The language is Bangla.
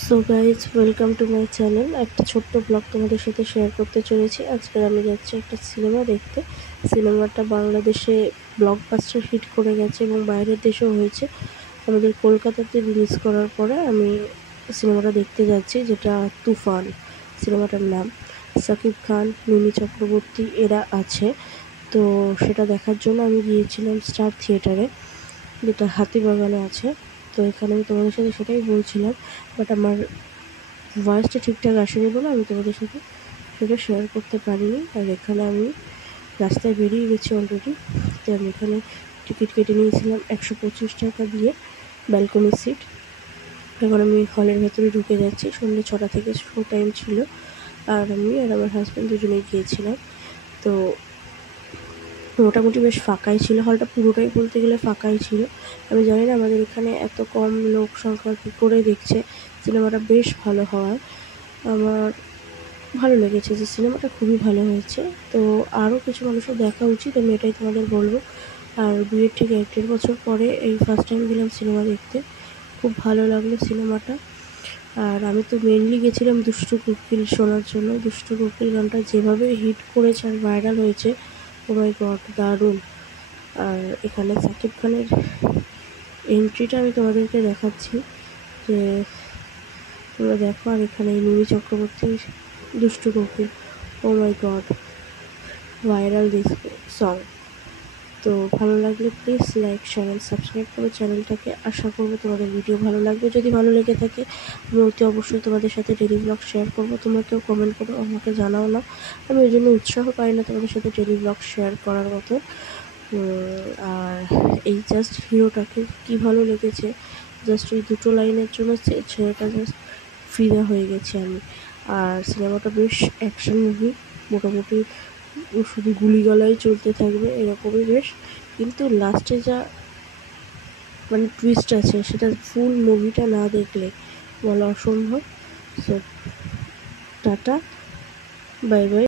So guys, welcome to my channel. একটা ছোট্ট ব্লগ তোমাদের সাথে শেয়ার করতে চলেছি। আজকে আমি যাচ্ছি একটা সিনেমা দেখতে। সিনেমাটা বাংলাদেশে ব্লকবাস্টার হিট করে গেছে এবং বাইরের দেশেও হয়েছে। আমাদের কলকাতাতে রিলিজ করার পরে আমি সিনেমাটা দেখতে যাচ্ছি, যেটা তুফান সিনেমাটার নাম। শাকিব খান, মিমি চক্রবর্তী এরা আছে। তো সেটা দেখার জন্য আমি গিয়েছিলাম স্টার থিয়েটারে, যেটা হাতিবাগানে আছে। তো এখানে আমি তোমাদের সাথে সেটাই বলছিলাম, বাট আমার ভয়েসটা ঠিকঠাক আসেনি বলে আমি তোমাদের সাথে সেটা শেয়ার করতে পারিনি। আর এখানে আমি রাস্তায় বেরিয়ে গেছি অলরেডি। তো আমি এখানে টিকিট কেটে নিয়েছিলাম 125 টাকা দিয়ে, ব্যালকনি সিট। এখন আমি হলের ভেতরে ঢুকে যাচ্ছি। সন্ধ্যে 6টা থেকে শো টাইম ছিল, আর আমি আর আমার হাজব্যান্ড দুজনেই গিয়েছিলাম। তো মোটামুটি বেশ ফাঁকাই ছিল, হলটা পুরোটাই বলতে গেলে ফাঁকাই ছিল। আমি জানি না আমাদের এখানে এত কম লোক সংখ্যা কী করে দেখছে। সিনেমাটা বেশ ভালো হওয়ায় আমার ভালো লেগেছে, যে সিনেমাটা খুবই ভালো হয়েছে। তো আরও কিছু মানুষের দেখা উচিত, আমি এটাই তোমাদের বলবো। আর বিয়ের ঠিক 1-1.5 বছর পরে এই ফার্স্ট টাইম গেলাম সিনেমা দেখতে। খুব ভালো লাগলো সিনেমাটা। আর আমি তো মেনলি গেছিলাম দুষ্টু কোকিল শোনার জন্য। দুষ্টু কোকিল গানটা যেভাবে হিট করেছে আর ভাইরাল হয়েছে, ও মাই গড, দারুণ। আর এখানে শাকিব খানের এন্ট্রিটা আমি তোমাদেরকে দেখাচ্ছি, যে তোমরা দেখো। আর এখানে মিমি চক্রবর্তীর দুষ্টু কোকিল, ও মাই গড, ভাইরাল দিস সং। তো ভালো লাগলে please like, share and subscribe করো চ্যানেলটাকে। আশা করবো তোমাদের ভিডিও ভালো লাগবে। যদি ভালো লেগে থাকে আমি অতি অবশ্যই তোমাদের সাথে ডেলি ব্লগ শেয়ার করবো। তোমরা কেউ কমেন্ট করো, আমাকে জানাও না। আমি ওই জন্য উৎসাহ পাই না তোমাদের সাথে ডেলি ব্লগ শেয়ার করার মতো। আর এই জাস্ট হিরোটাকে কী ভালো লেগেছে, জাস্ট এই দুটো লাইনের জন্য ছেলেটা জাস্ট ফিদা হয়ে গেছি আমি। আর সিনেমাটা বেশ অ্যাকশন মুভি, মোটামুটি শুধু গুলিগালাই চলতে থাকবে এরকমই বেশ। কিন্তু লাস্টে যা মানে টুইস্ট আছে, সেটা ফুল মুভিটা না দেখলে বলা অসম্ভব। So tata, bye bye.